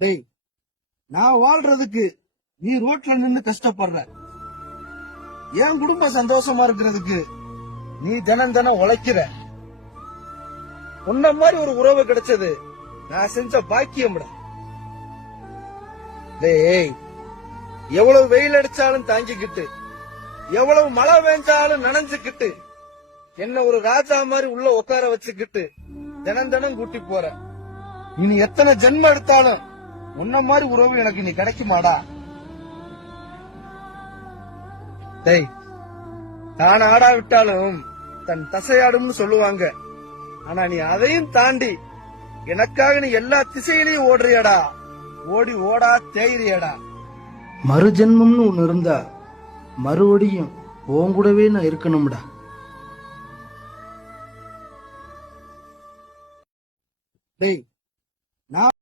டேய், நான் வாழ்றதுக்கு நீ ரோட்ல நின்னு கஷ்டப்படுற. என் குடும்பம் சந்தோஷமா இருக்கிறதுக்கு நீ தினம் தினம் உழைக்கிற. உன்ன மாதிரி ஒரு உறவு கிடைச்சது நான் செஞ்ச பாக்கியம்டா. டேய், எவ்வளவு வெயில் அடிச்சாலும் தாங்கிக்கிட்டு, எவ்வளவு மழை பெஞ்சாலும் நனைஞ்சுக்கிட்டு, என்ன ஒரு ராஜா மாதிரி உள்ள உட்கார வச்சுக்கிட்டு தினம் தினம் கூட்டி போற. இனி எத்தனை ஜென்மம் எடுத்தாலும் உன்ன மாதிரி உறவு எனக்கு நீ கிடைக்குமாடா? டேய், தான் ஆடாவிட்டாலும் தன் தசையாடும்னு சொல்லுவாங்க. ஆனா நீ அதையும் தாண்டி எனக்காக நீ எல்லா திசையிலையும் ஓடுறியடா. ஓடி ஓடா தேயிறியடா. மறுஜென்மம்னு ஒண்ணு இருந்தா மறுபடியும் உன் கூடவே நான் இருக்கணும்டா. டேய், நான்